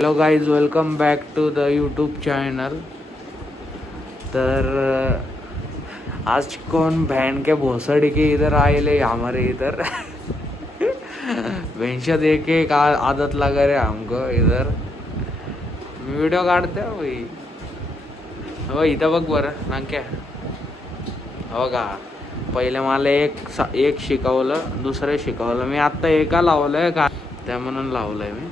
Hello guys, welcome back to the YouTube channel. तर आज कौन बहन के भोसड़ी के इधर आए ले हमारे इधर भैंसा देख के एक आदत लगा रहे हमको इधर. व्हिडिओ काढते भाई. हो इथं बघ बरं नांक्या. हो का, पहिले मला एक शिकवलं, दुसरं शिकवलं. मी आत्ता एका लावलंय का त्या म्हणून लावलंय मी.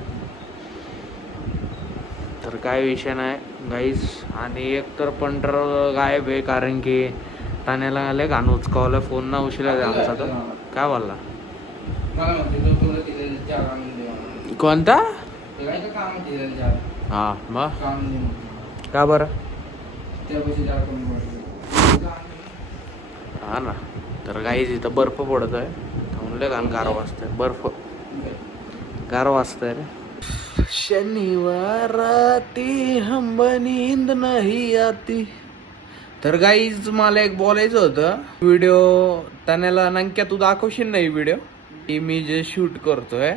तर काय विषय नाही गाईस. आणि एक तर पंटर गायब आहे, कारण की ठाण्याला आले घाण उचकावलं. फोन ना उशिरा आमचा. तो काय बोलला कोणता हा मग का बरं. हा ना. तर गाईज इथं बर्फ पडत आहे. म्हणले घाण गार वाजतंय. बर्फ गार वाजतंय रे. शनिवार राती हम नींद नाही आती. तर गाईज मला एक बोलायचं होतं. व्हिडिओ त्याला नंक्या तू दाखवशील नाही व्हिडिओ की मी जे शूट करतोय.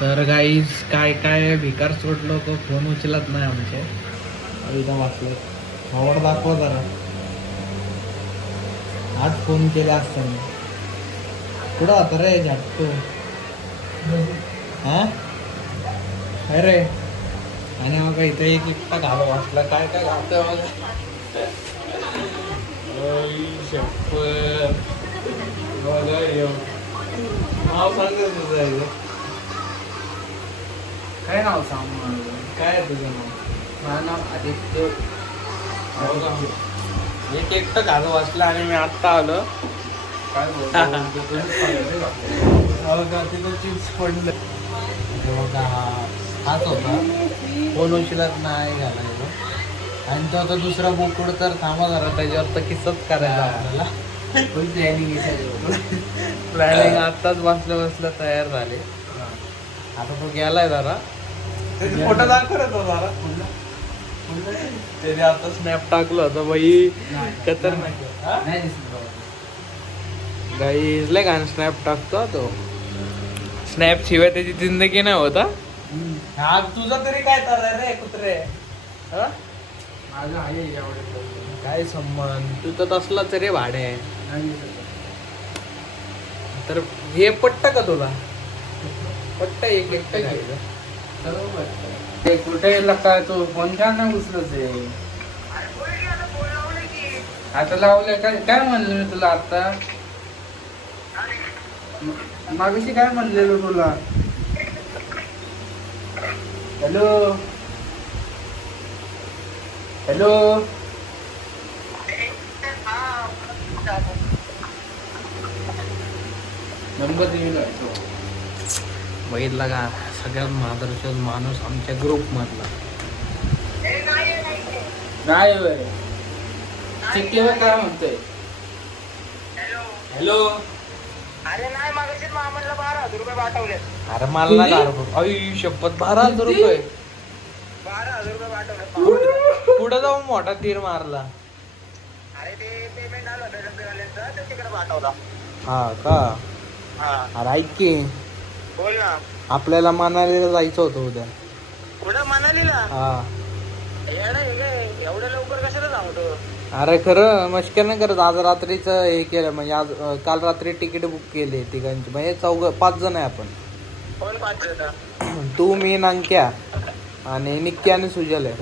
तर गाईज काय काय भिकार सोड लोक फोन उचलत नाही आमचे. इथं वाचलं आवड दाखवा जरा. आज फोन केला असताना कुठं होता रे झटतो. हा अरे आणि मग इथं एक एकटा घालव वाचला. काय काय घालतोय बघा. नाव सांग तुझं. काय नाव सांग. काय तुझं नाव. माझं नाव आदित्य. एक एकटं घालव वाचला आणि मी आत्ता आलो. काय बोलतो तिथं चिप्स पडलं बघा. हाच होता फोन उशिरात नाही घालायला. आणि तो आता दुसरा बोकुड तर थांबा जरा, त्याच्यावर तर किस्साच करायला आपल्याला. प्लॅनिंग आत्ताच बसल्या बसल्या तयार झाले. आता तो गेलाय जरा. फोटो दाखवतो जरा. त्याने आता स्नॅप टाकलं होतं बाई. खतरनाक गाईज लय घाण स्नॅप टाकतो तो. स्नॅप शिवाय त्याची जिंदगी नाही होता. हा तुझा तरी काय चाललाय रे कुत्रे. काय संबंध. तू तर तसलाच रे भाडे. तर हे पट्ट का तुला. पट्ट एक एकटं घ्यायचं ते कुठे काय. तू फोन का नाही उचलत आहे. आता लावलंय काय. काय म्हणलं मी तुला आता मागाशी. काय म्हणलेलो तुला. Hello hello. नंबर बघितला का. सगळ्यात मादरचोद माणूस आमच्या ग्रुप मधला नाही होय. काय म्हणतोय. हॅलो. अरे नाही मागाशी मामाला 12,000 रुपये पाठवले. अरे मला आई शपथ 12,000 रुपये. 12,000 रुपये पाठवले. पुढे जाऊन मोठा तीर मारला. अरे ते पेमेंट आलं होतं डब्बेवाल्यांचं, ते तिकडे पाठवला. हा का. हा अरे ऐक की, बोल ना. आपल्याला मनालीला जायचं होतं उद्या. कुठं मनालीला. हा येडा हे काय एवढ्या लवकर कशाला सांगतो. अरे खरं मस्कर नाही करत. आज रात्रीचं हे केलं म्हणजे आज काल रात्री तिकीट बुक केली तिघांची. म्हणजे 5 जण आहे आपण. कोण 5 जण. तू मी नांक्या आणि निक्की आणि सुजल आहे.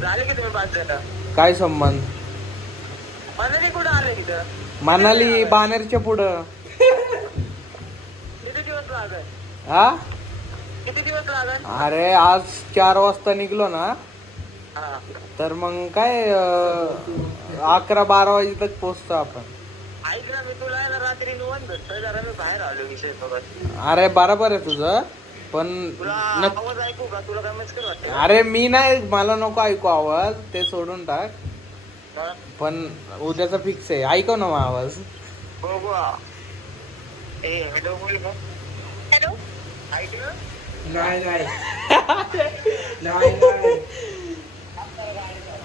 झाले की तुम्ही 5 जण. काय संबंध. मनाली कुठं आले तिथं. मनाली बानेरच्या पुढं. किती दिवस लागल. हा किती दिवस लागल. अरे आज 4 वाजता निघलो ना, हा तर मग काय 11-12 वाजे तक पोहोचतो आपण. ऐक ना, मी तुला आहे ना रात्री निवांत भेटतोय जरा. मी बाहेर आलो विषय बघत. अरे बरोबर आहे तुझं, पण तुला आवाज ऐकू का. तुला काय मस्कर वाटतं. अरे मी नाही, मला नको ऐकू आवाज. ते सोडून टाक. हा? पण उद्याचा फिक्स आहे. ऐकव ना मग आवाज. हो बुवा. ए हॅलो बोल ना. हॅलो ऐक ना. नाही नाही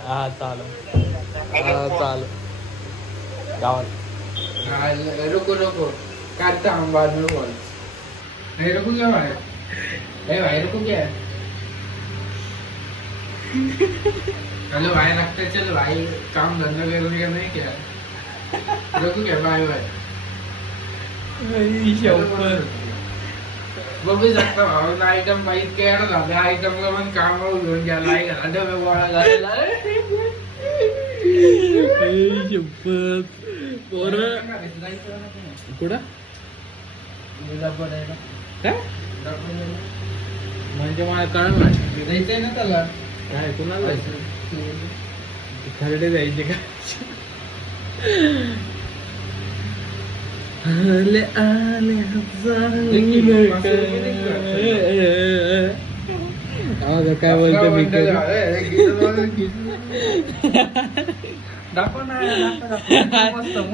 हा चालू चालू गावात. रुको रुको काढता हम बाद में बोल. नहीं रुको क्या भाई. बाहेर को क्या हेलो भाई लगता है चल भाई काम धंधा करने का नहीं क्या रुको क्या बाय बाय बघू शकता भाऊ आयटम पाहिजे काय झालं आयटम पण कामावर घेऊन गेला आहे डबे गोळा झालेला कुठं काय म्हणजे मला कळलं नाही जायचंय ना त्याला काय कुणाला जायचं खरडे जायचे का आले आले काय बोलतो मी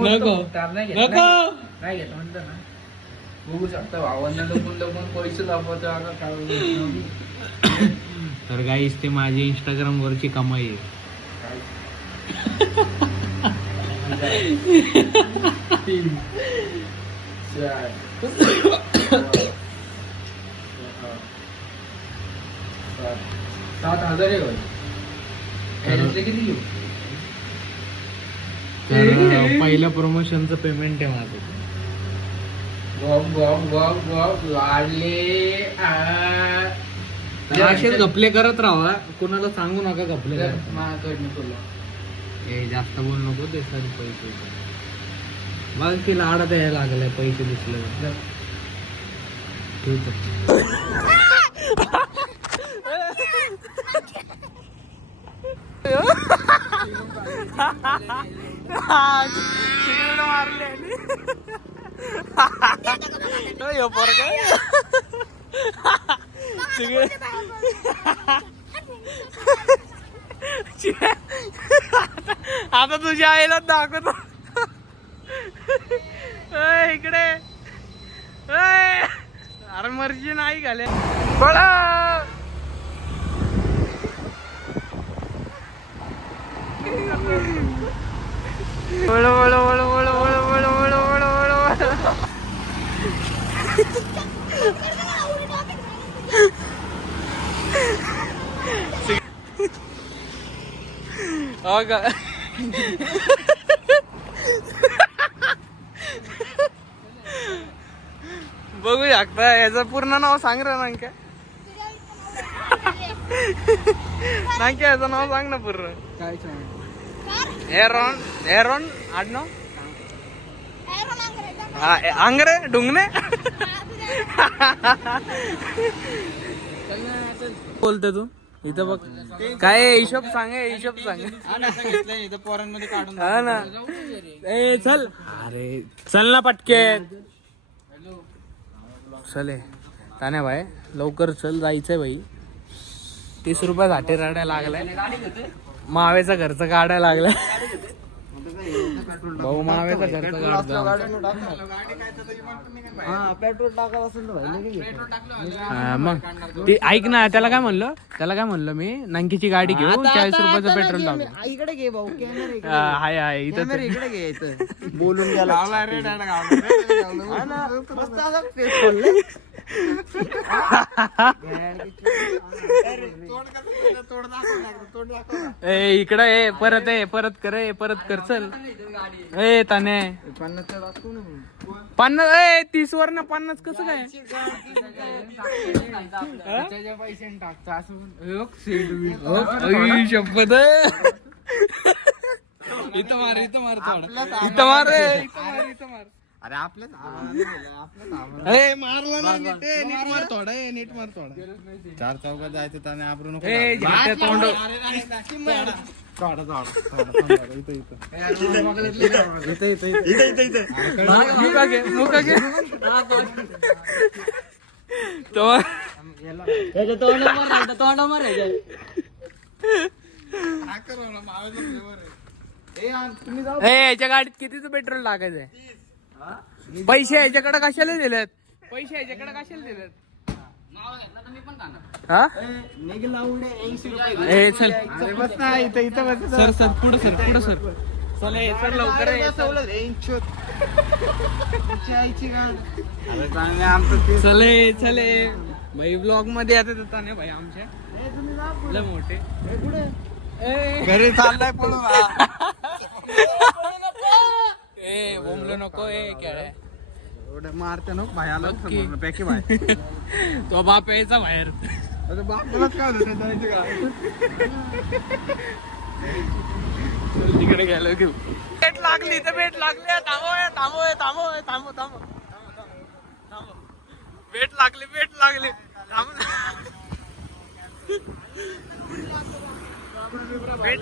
नको नाही घेत म्हणतो ना बघू शकता भावांना लपून लपून पैसे दाखवतो आता काय तर गाईस ते माझी इंस्टाग्राम वरची कमाई आहे 7,000 आहे किती घेऊ पहिल्या प्रमोशनचं पेमेंट आहे माझं वाढले असेच गपले करत राहा कोणाला सांगू नका गपले माझ्याकडनं तुला हे जास्त बोल नको ते सर पैसे बघ तिला आडा द्यायला लागलाय पैसे दिसले ठीक आता तुझ्या आईला दाखवतो इकडे अरे मर्जी नाही घाले बळा वळ वळ वळ वळ वळ वळ वळ वळ वळ वळ बघू शकता याचं पूर्ण नाव सांग रे नांक्या नांक्या याचं नाव सांग ना पूर्ण काय एरॉन एरॉन आडनाव आंगरे डुंगणे बोलते तू इथं बघ काय हिशोब सांग हिशोब सांग पोरांमध्ये काढून हा ना ए चल अरे चल ना पटके चले तान्या भाई लवकर चल जायचंय भाई 30 रुपयासाठी रडायला लागलाय मावेचा घरचा काढायला लागलाय भाऊ मावेचा घरचा पेट्रोल टाकायला असेल मग ते ऐक ना त्याला काय म्हणलं मी नंकीची गाडी घेऊ 40 रुपयाचं पेट्रोल टाकू इकडे घे भाऊ हाय हाय इथं इकडे घे इथं बोलून गेला ए इकडे परत कर चल ए ताने 50 30 वर ना 50 कसं काय पैसे टाकता शपथ इथं मार थोडा इथं मार अरे आपलं मारला ना नीट मार थोडा चार चौकात जायचं त्याने आपण तोंड याच्या गाडीत कितीच पेट्रोल टाकायचंय पैसे याच्याकडे कशाला दिलेत हा ए चल सर पुढं सर चल लवकर चले भाई ब्लॉग मध्ये आता देता नाही भाई आमच्या लय मोठे घरी चाललाय पळून ए बोंबलो नको ए खेळ मारते नको भाई आला पॅके भाई तो बाप यायचा बाहेर बापलाच काय होतं तिकडे गेलो घेऊ बेट लागली तर बेट लागली थांबव बेट लागली बेट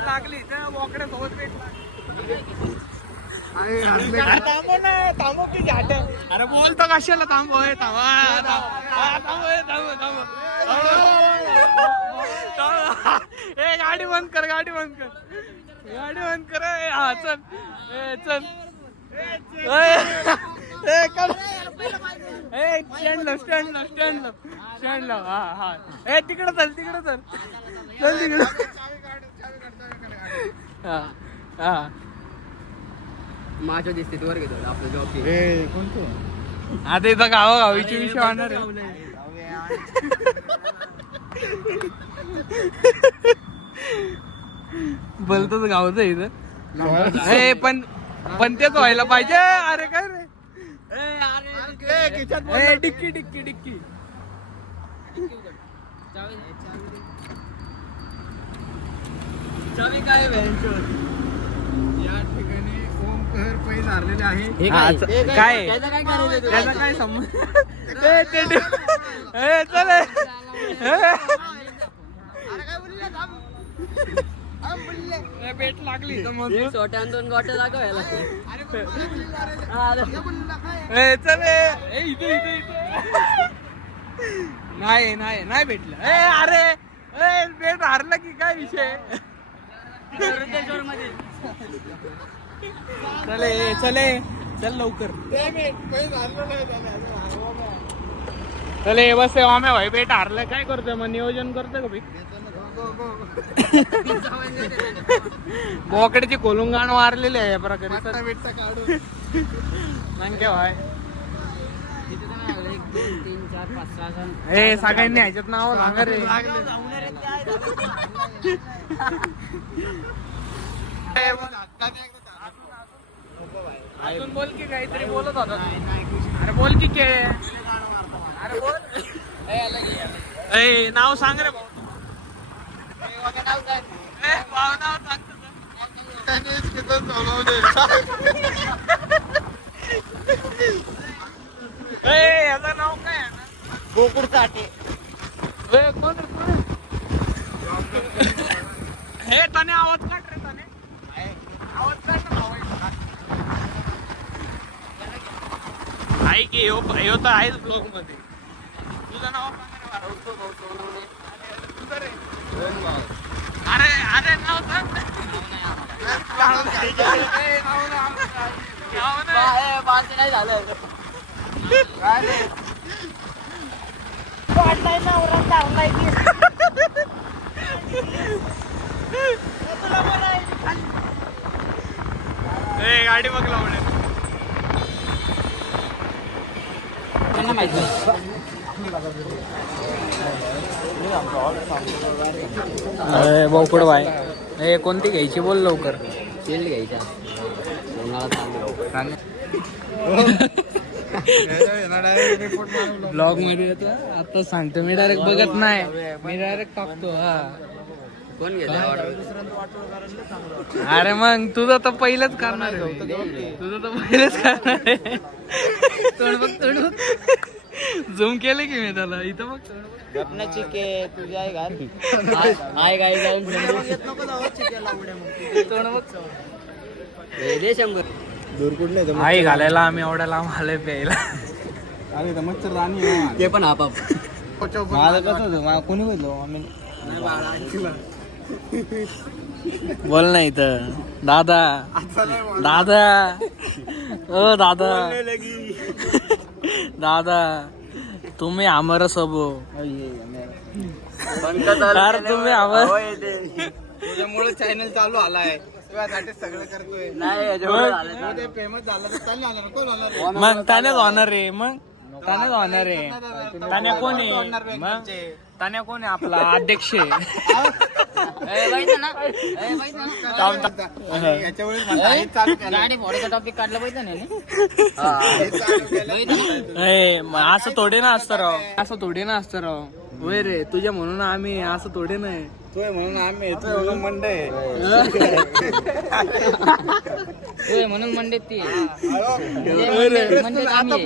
लागली तर बोकड्या सोबत बेट थांबव की घाट अरे बोलतो कशाला थांबव ए गाडी बंद कर हा चल स्टँड हा ए तिकडं चल तिकडं हा माझ्या दिसते वर घेतो आपलं जॉब कोणतं आता इथं गावागावीचे विषय होणार बोलतोच गावचं इथं पण तेच व्हायला पाहिजे अरे काय रे डिक्की चावी काय या ठिकाणी ओमकार पैस हारलेले आहे काय त्याचा काय संबंध चल बेट लागली तर मग छोट्या 2 गोट्या दाखवायला चल इथे नाही भेटलं अरे बेट हारला की काय विषय चल लवकर चले बस आम्ही भाई बेट हारलं काय करतोय मग नियोजन करतोय का भाई बोकड्याची कोलुंगाण मारलेली आहे या प्रकारे भाई 1 2 3 4 5 6 जण हे सगळ्यांनी ह्याच्यात नाव सांगा रे अजून बोल की काहीतरी बोलत होता अरे बोल की के अरे बोल नाव सांग रे भाऊ याचं नाव काय आहे ना गोकुळ साठे कोण हे तने आवाज काढ रे तने आवाज काढ ना भाऊ आहे की ह्यो तर आहेच ब्लॉग मध्ये तुझं नाव अरे नाव सांग नाही झालं गाडी बघ लावणे बोकड बाय हे कोणती घ्यायची बोल लवकर शिल्ड घ्यायचा ब्लॉग मध्ये आता सांगतो मी डायरेक्ट बघत नाही मी डायरेक्ट टाकतो हा कोण घेतलं अरे मग तुझं तर पहिलंच करणार आहे तुझं तर पहिलंच करणार आहे झूम केलं की मी त्याला इथं मग गपनाची के तुझ्या आहे घाल आहे काय दे 100 आई घालायला आम्ही एवढ्या लांब आलोय प्यायला ते पण आपाप माझं कसं होतं मला कोणी बोललो आम्ही बोल नाही तर दादा ओ दादा दादा तुम्ही आमर सब तुम्ही आमर तुझ्यामुळे चॅनल चालू आलाय तुझ्यासाठी सगळं करतोय नाही फेमस झालं तर चालू आला मग त्यानेच होणार रे मग तान्याच होणार आहे. तान्या कोण आहे मग? तान्या कोण आहे? आपला अध्यक्ष आहे. गाडी फोडायचा टॉपिक काढला पाहिजे ना असं थोडे ना असतं राव, असं थोडे ना असतं राव. होय रे, तुझ्या म्हणून आम्ही, असं थोडे नाही. तोय म्हणून आम्ही येतोय म्हणून मंडई म्हणून मंडईत ती आम्ही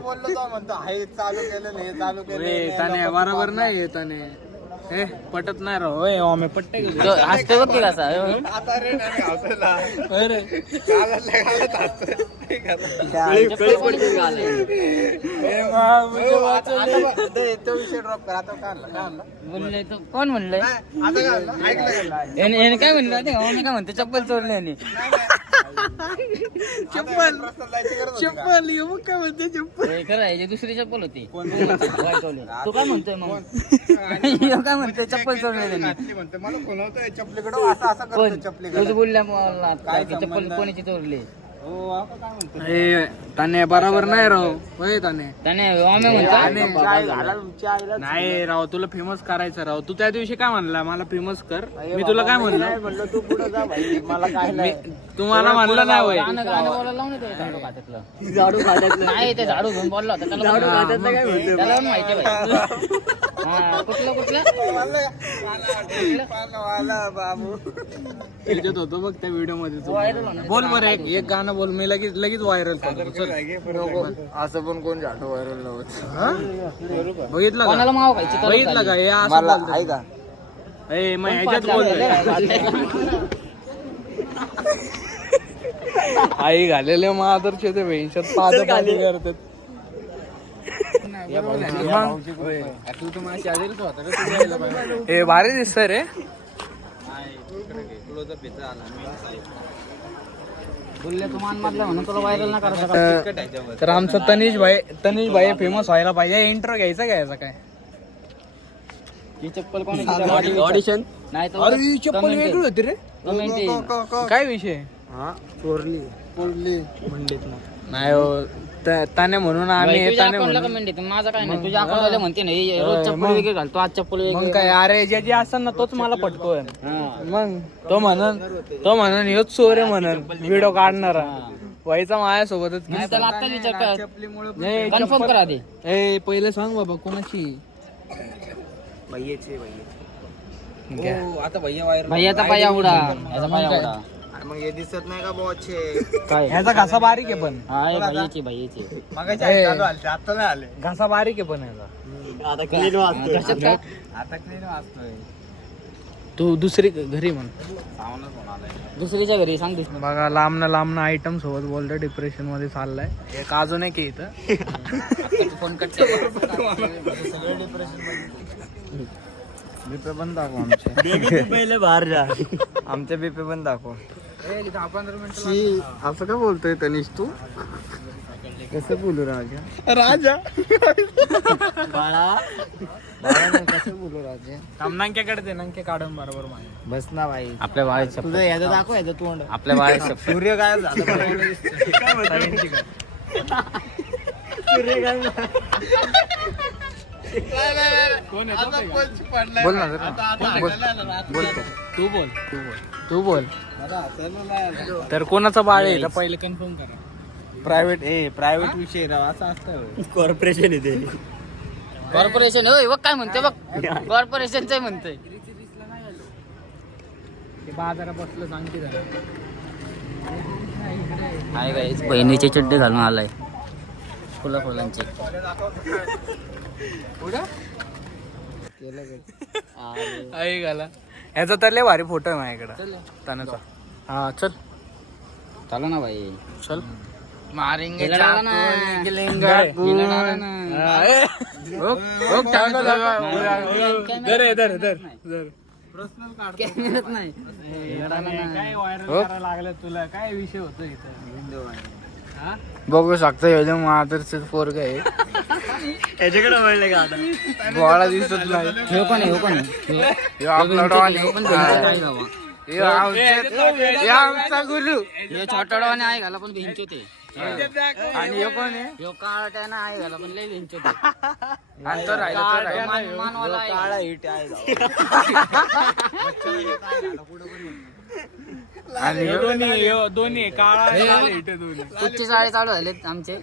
बोललो तो म्हणतो हे चालू केलं नाही चालू केलं ताने बरोबर नाही येत ताने. हे पटत नाही राव. होय आम्ही पट्टे असते बघ की कसा आता रे नाही हसायला. रे. तो विषय ड्रॉप कर आता काय आणला बोलले तो कोण म्हणलंय आता काय आणलं? ऐकलं गेलं. याने काय म्हणलं ते मी काय म्हणते चप्पल चोरले याने चप्पल रस्त्यात जायची गरज होती का? चप्पल ये मग काय म्हणते चप्पल. खरं आहे हे दुसरी चप्पल होती तू काय म्हणतोय मग ह्यो काय म्हणतोय चप्पल चोरले त्यांनी घातली म्हणते मला खुणवतोय चपलीकडं असं असं करतो चपलीकडं. तूच बोलल्या मला आता की चप्पल कोणाची चोरली हो आपण काय म्हणतो हे ताने बरोबर नाही राव. होय ताने. त्याने आम्ही म्हणतो नाही राव, तुला फेमस करायचं राव. तू त्या दिवशी काय म्हणला मला फेमस कर, मी तुला काय म्हणलं? म्हणलं तू पुढे जा भाई मला काय नाही तुम्हाला म्हणलं नाही होय. गाणं बोलायला लावून येते झाडू खात्यातलं नाही ते झाडू घेऊन बोलला होता त्याला त्याला पण माहिती आहे हा कुठलं बाबू त्याच्यात होतो बघ त्या व्हिडिओ मध्ये तू. Viral होणार. बोल बरं एक गाणं बोल, मी लगेच व्हायरल करतो. चल. असं पण कोण झाडू व्हायरल नव्हतं हा? बघितलं कोणाला का? माव खायची तर बघितलं का हे असं मला बोलतं. ऐका ए मग ह्याच्यात बोलतोय. आई घालेले मादरचे ते वेंशात पाद पादी करतात. तू तर माझ्या शेजारीच होता रे, तू यायला पाहिजे. हे भारी दिसतंय रे. बोलले तू मान मारला म्हणून तुला व्हायरल ना करायचं तर आमचं तनिष भाई फेमस व्हायला पाहिजे. इंट्रो घ्यायचा काय? ही चप्पल कोणाची ऑडिशन नाही तो अरे ही चप्पल वेगळी होती रे. काय विषय? हा चोरली नाही हो, ताने म्हणून आम्ही ताने म्हणून. कमेंट येते माझं काय नाही तुझ्या अकाउंटला म्हणते ना हे रोज चप्पल वेगळी घालतो आज चप्पल मग वेगळी काय, अरे जे असं ना तोच मला पटतोय. मग तो म्हणून ह्योच चोर आहे म्हणून व्हिडिओ काढणारा व्हायचा माझ्यासोबतच. नाही त्याला आता विचार कर कन्फर्म करा आधी ए पहिले सांग बाबा कोणाची आता भैया वायर भैयाचा पाया उडा याचा पाया उडा मग हे दिसत नाही का बॉचे काय ह्याचा घासा बारीक आहे पण. हा भैयाची भैयाची आता नाही आले घासा बारीक आहे पण ह्याचा. आता क्लीन वाजतोय कशात काय आता क्लीन वाजतोय. तू दुसरी घरी म्हण. दुसरीच्या घरी सांग दुसरी बघा लांबनं आयटम सोबत बोलतोय, डिप्रेशन मध्ये चाललाय. एक अजून एक आहे इथं. फोन कट बीपे पण दाखव आमचे पहिले बाहेर जा आमचे बीपे पण दाखव. 10-15 मिनिटं. असं का बोलतोय तनिष तू कसं बोलू राजा बाळा कसं बोलू राजा. नंक्याकडे ते नंके काढून बरोबर माझ्या. बस ना भाई आपल्या बाळाच्या तुझं याचं दाखव याचं तोंड आपल्या बाळाच्या सूर्य गायब झालं सूर्य गायब बोल ना जरा. तू बोल. तर कोणाचा बाळ आहे तर पहिले कन्फर्म करा. प्रायव्हेट विषय राव असं असतं कॉर्पोरेशन येते कॉर्पोरेशन होय बघ काय म्हणते बघ कॉर्पोरेशनच म्हणतोय बाजारा बसलं सांगते जरा. हाय गाईस बहिणीची चड्डी घालून आलाय फुलांची आई घाला. ह्याचा तर लय भारी फोटो आहे माझ्याकडे तानाचा. हा चल चला ना भाई चल मारेंगे हिला डाला ना. हिला डाला ना. कॅमेऱ्यात नाही हिला डाला ना. काय व्हायरल लागलं तुला? काय विषय होतो इथं? बघू शकता एकदम मातरच पोरग आहे याच्याकडे वळले का आता गोळा दिसत नाही हे पण आहे, हे पण आहे. ह्यो आपला डॉन हे पण आहे. भिंचीत आहे बाबा. ह्यो आमचा गुरु हे छोटा डॉन आहे घाला पण भिंचीत आहे. आणि हे कोण आहे ह्यो काळा त्या ना आहे घाला पण लय बेंचो आणि तो राहिला मानवाला काळा हिट आहे आणि दोन्ही काळा हिट दोन्ही कुठची शाळे चालू झालेत आमचे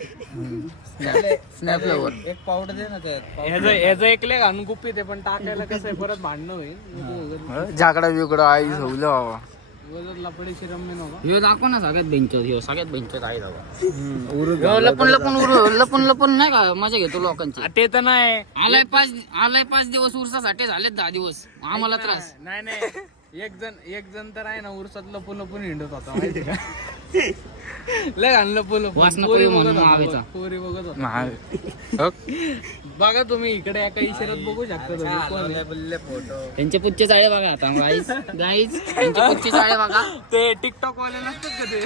स्नॅप लवर एक पावडर दे ना त्यात ह्याचं एकले घालून गुप्पी ते पण टाकायला कसं आहे परत भांडणं होईल झाकडा बिकडा आई झोवलं बाबा लपडीशी रम्य नको ह्यो दाखव ना सगळ्यात बेंचो ह्यो सगळ्यात बेंचो आहे दाखवा लपून लपून नाही का मजा घेतो लोकांची ते तर नाही आलाय 5 दिवस उरसासाठी झालेत 10 दिवस आम्हाला त्रास नाही एक जण तर आहे ना उरसात लपून लपून हिंडत होता माहिती का लय घाण लपून वासना पोरी म्हणून मावेचा. पोरी बघत होता बघा तुम्ही इकडे एका इशाऱ्यात बघू शकता तुम्ही कोण आहे. त्यांचे पुच्चे चाळे बघा आता गाईज त्यांचे पुच्चे चाळे बघा ते टिकटॉक वाले नसतात का ते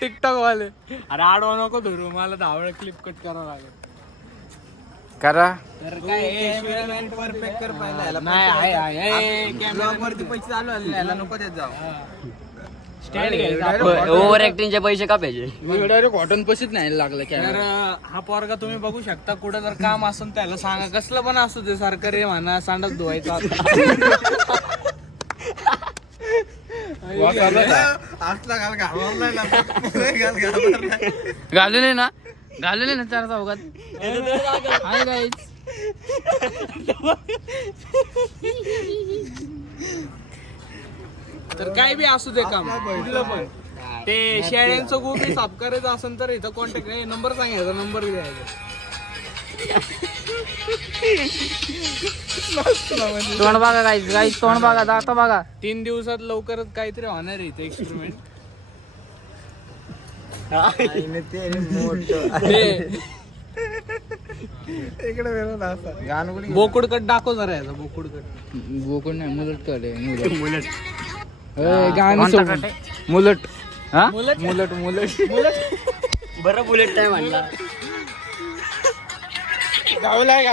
टिकटॉक वाले अरे आडवा नको धरू मला 10 वेळा क्लिप कट करावं लागेल करा तर काय परफेक्ट कर पाहिजे नाही आहे कॅमेरावरती पैसे चालू आले याला नको देत जाऊ स्टँड घ्यायचा ओव्हर ऍक्टिंगचे पैसे का पाहिजे डायरेक्ट कॉटन पशीच नाही लागलं तर हा पोरगा तुम्ही बघू शकता कुठं जर काम असेल त्याला सांगा कसलं पण असू दे सरकारी म्हणा सांडच धुवायचा घालून ना 4 चौकात हाय गाईज तर काय बी असू दे काम कुठलं पण ते शेळ्यांचं गोबी साफ करायचं असेल तर इथं कॉन्टॅक्ट नंबर सांगायचा नंबर द्यायचा तोंड बघा गाईज तोंड बघा जाता बघा 3 दिवसात लवकरच काहीतरी होणार आहे इथे एक्सपेरिमेंट बोकुडकट दाखव जरा याचा बोकुडकट बोकड नाही मुलट कडे मुलट हा मुलट बरं बुलेट काय म्हणला गावलाय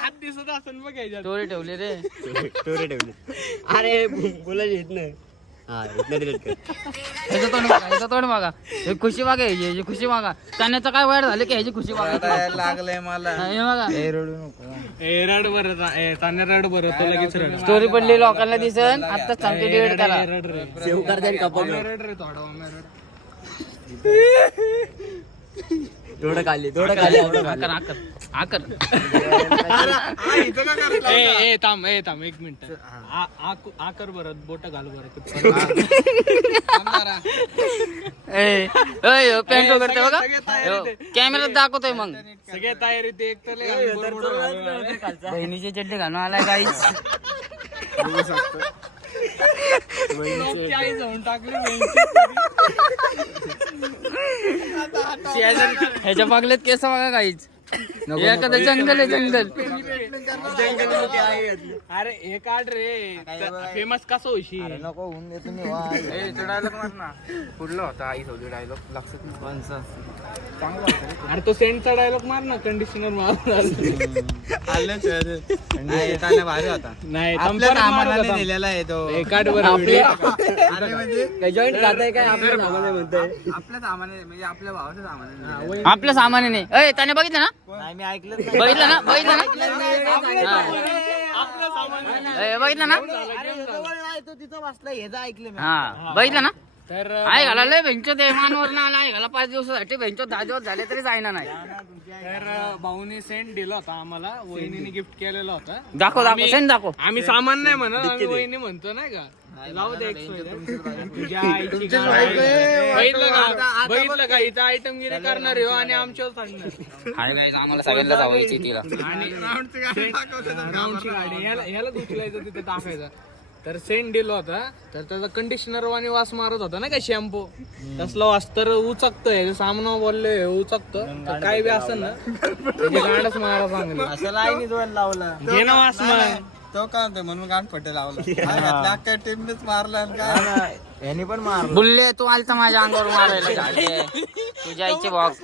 हात दिसत असेल बघ याच्यात. स्टोरी ठेवली रे अरे बोलायला येत नाही ह्याचं तोंड बघा हे खुशी बघा ह्याची खुशी बघा त्याचं काय वाईट झालं की ह्याची खुशी बघा लागलंय मला हे बघा रड बरं ताने रड बरं तो लगेच रड स्टोरी पडली लोकांना दिसन आता सांगते डिलीट करा रड रे सेव करते आणि कपाट रड रे थोडा थोडं खाली आकर ए थांब 1 मिनिट आकर बरं बोट घाल बरं पॅन्ट करते बघा सगळे तयारीत आहे. कॅमेरात दाखवतोय मग सगळ्या तयारी ते एक तर बहिणीची चड्डी घालून आलाय गाईच ह्याच्या पागल्यात केस बघा काहीच एखादं जंगल आहे जंगल अरे हे काढ रे फेमस कसं होशील नको होऊन देतो मी डायलॉग मार ना पुढला होता आई सौदी डायलॉग लक्षात नाही अरे तो सेंटचा डायलॉग मार ना कंडिशनर मार भारी होता नाही आपल्या सामानाने दिलेला आहे तो काढ बरं video. जॉईंट खाताय काय आपल्या सामाने म्हणताय आपल्या सामाने म्हणजे आपल्या भावाच्या सामाने आपल्या सामान्याने अय त्याने बघितलं ना नाही मी ऐकलं बघितलं ना आपलं सामान तो तिथं बसला ह्याचं ऐकलं मी हा बघितलं ना तर आहे घाला लय भेंचो ते मानवर ना आला आहे घाला 5 दिवसासाठी भेंचो 10 दिवस झाले तरी जायना नाही तर भाऊनी सेंट दिला होता आम्हाला वहिनीने गिफ्ट केलेला होता दाखव सेंड दाखव आम्ही सामान नाही म्हणत आम्ही वहिनी म्हणतो नाही का जाऊ दे तुझ्या आईची गाडी. बघितलं का इथं आयटम गिरी करणार आहे हो आणि आमच्यावर सांगणार आम्हाला सगळ्यांना जावायची तिला आणि राऊंडची गाडी ह्याला दुसलायचं तिथे टाकायचं तर सेंट दिला होता तर त्याचा कंडिशनर वाणी वास मारत होता ना काय शॅम्पू तसला वास तर उचकतोय सामना बोलले उचकतं तर काय बी असं ना गाडच मारा चांगली असं लाईनी दोन लावला घे ना वास मग तो काय म्हणतोय म्हणून गाण फटे लावला अख्ख्या टीमनेच मारला आणि काय यांनी पण मारलं. बुल्ले तू आलता माझ्या अंगावर मारायला झाडे तुझ्या आईचे बॉक्स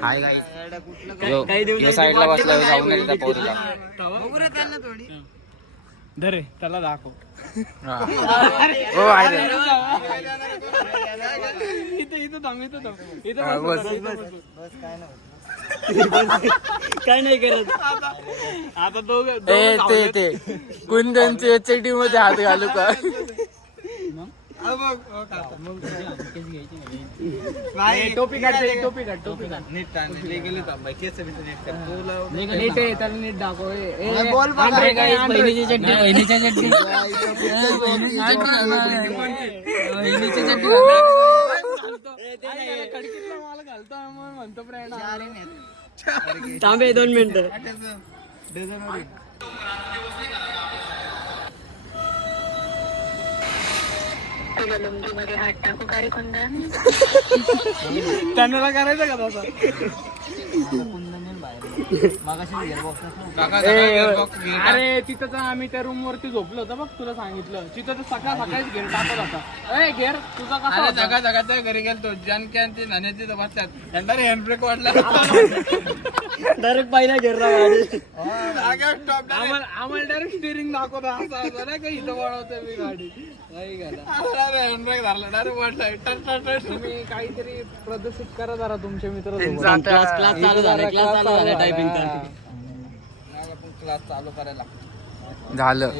हाय गाईस साईडला बसला जाऊन गेला त्या पोरीला धरे त्याला दाखव. हो आहे रे. इथं थांब काय नाही करत आता दोघं ते कुंदनच्या एचडी मध्ये हात घालू का टोपी काढ नीट गेले नीट आहे त्याला नीट दाखव. बहिणीची चड्डी बहिणीच्या चड्डी खडकीतला माल घालतो म्हणतो प्रेरणा. थांबे 2 मिनिटं. त्यांना करायचं का तसं. अरे तिथं तर आम्ही त्या रूम वरती झोपलो होतो बघ तुला सांगितलं तिथं तर सकाळीच घेर टाकत होता. ए घेर तुझा कसा जगा जगात घरी गेलतो जानकी आणि ती नाण्याची बसतात त्यांना हँडब्रेक वाढला डायरेक्ट पहिला घेर आम्हाला डायरेक्ट स्टिअरिंग दाखवतो असं नाही का इथं वळवतोय मी गाडी. हँडब्रेक धरला डायरेक्ट वाढला. तुम्ही काहीतरी प्रदर्शित करा जरा तुमचे मित्र क्लास चालू झाला टायपिंगचा. क्लास चालू करायला झालं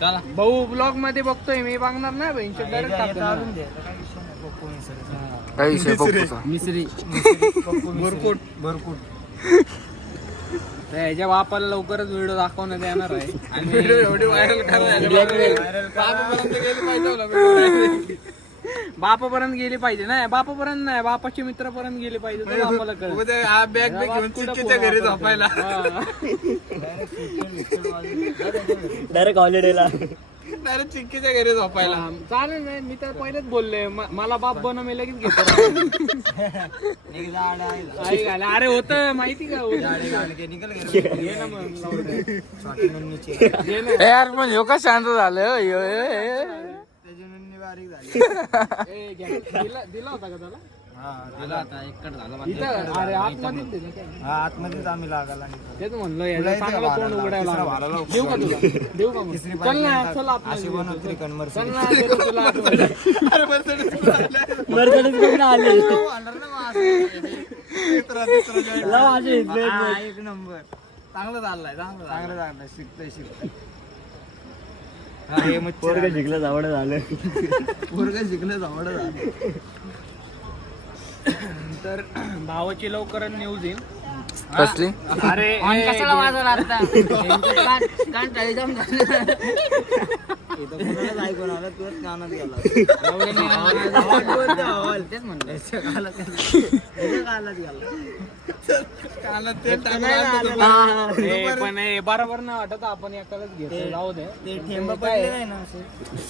चला भाऊ ब्लॉग मध्ये बघतोय मी बघणार नाही बहिणीचे डायरेक्ट काही विषय बघतो भरपूर ह्याच्या बापाला लवकरच व्हिडिओ दाखवण्यात येणार आहे. आणि व्हिडिओ एवढी व्हायरल बापापर्यंत गेली पाहिजे नाही बापापर्यंत नाही बापाचे मित्रापर्यंत गेले पाहिजे तर बापाला कळेल. उद्या बॅग घेऊन चिक्कीच्या घरी झोपायला डायरेक्ट हॉलिडेला डायरेक्ट चिक्कीच्या घरी झोपायला. चालेल नाही मी तर पहिलेच बोलले मला बाप बनव मी लगेच घेतो. अरे होत माहिती का यार पण ह्यो का शांत झालं दिला होता का त्याला अरे आतमध्येच आम्ही लागायला तेच म्हणलं याला चांगलं तोंड उघडायला देऊ का तुला देऊ का मग? चल ना चल चल ना देतो तुला एक नंबर चांगलं चाललंय शिकतोय पोरग शिकलं जावड झालं तर भावाची लवकरच न्यूज येईल. कसली अरे कशाला वाजवला आता ऐकून आला तुझ्याच कानात गेला तेच म्हणलं पण बरोबर नाही वाटत आपण एकालाच घेतो जाऊ दे.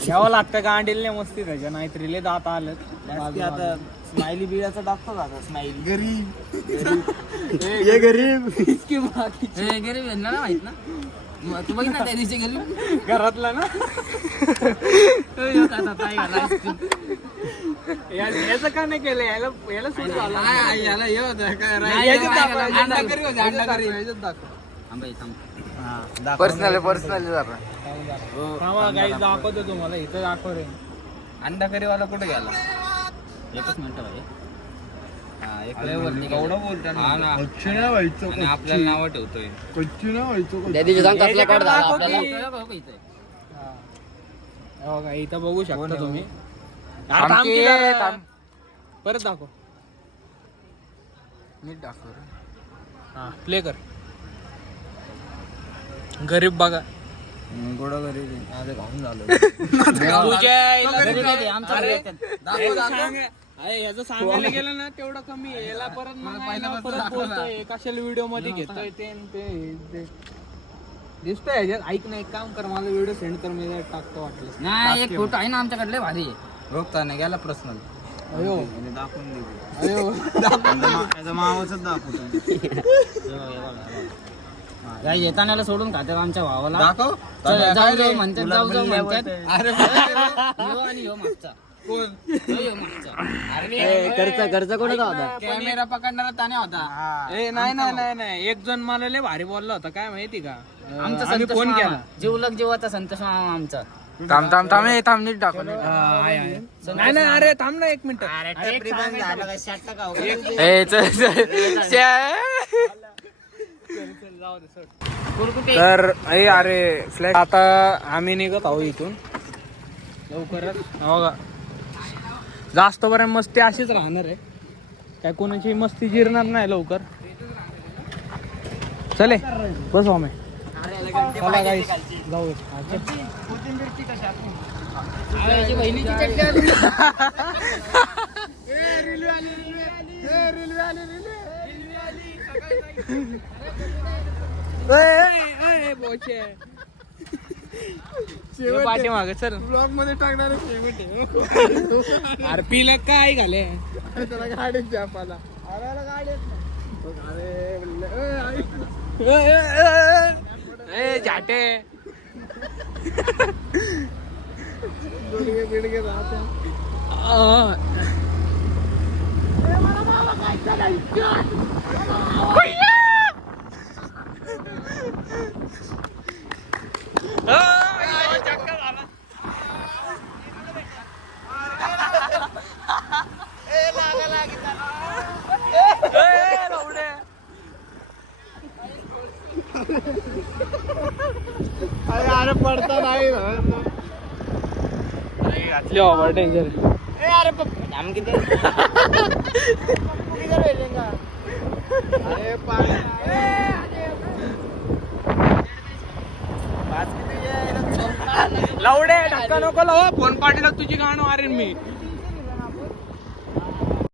घ्यावं लागतं गांडील मस्ती त्याच्या नाहीतरी लय दात आलं आता स्माइली बिळाचा दाखवतो आता स्माइली गरीब गरीब यांना नाही माहित ना तू बघ ना त्या दिवशी गेली घरातला ना याचं का नाही केलं याला सूट झालं याला हे होतं पर्सनली जरा काही दाखवतो तुम्हाला इथं दाखव रे. अंडा करीवाला कुठे गेला एकच मिनिट भाई एवढं बोलतो आणि आपल्याला नाव ठेवतोय त्या दिवशी सांग कसला कट झाला आपल्याला इथं बघू शकता तुम्ही. परत दाखव नीट दाखव हा प्ले कर. गरीब बघा गोडा गरीब माझं घाऊन झालं याचं सांगायला गेलं ना तेवढं कमी आहे. याला परत परत बोलतोय कशाला व्हिडिओ मध्ये घेतोय ते दिसतोय ह्याच्यात. ऐक ना एक काम कर मला व्हिडिओ सेंड कर मी टाकतो वाटलं. नाही एक फोटो आहे ना आमच्याकडले भारी रोखता नाही गेला पर्सनल अयो दाखवून दे अयो त्याचा मावाच दाखवतो काय येताना सोडून खातात आमच्या भावाला दाखव चल, जाऊ जाऊ म्हणतात जाऊ जाऊ म्हणतात अरे ह्यो आणि ह्यो मागचा कोण ह्यो मागचा घरचा कोणाचा होता कॅमेरा पकडणारा ताने होता ए नाही नाही नाही नाही एक जण मला लय भारी बोलला होता काय माहिती का आमचा आम्ही संतोष फोन मामा. केला जीवलग जीवाचा संतोष मामा आमचा थांब नीट टाकून आहे. नाही नाही अरे थांब ना 1 मिनिट तर अरे फ्लॅट आता आम्ही निघत आहोत इथून लवकरच हो का जास्त बऱ्या मस्ती अशीच राहणार आहे काय कोणाची मस्ती जिरणार नाही लवकर चले बस आम्ही चला गाईस जाऊ याची बहिणीची चटणी आली. पाठीमागे चल ब्लॉग मध्ये टाकणार अरे पिलं काय घाले त्याला गाडीत जापाला झाटे बिडगे राहते अरे पडता नाही घातली ओव्हर डेंजर लावडे ढक्का नको लावा फोन पाठीला तुझी गाणं मारेन मी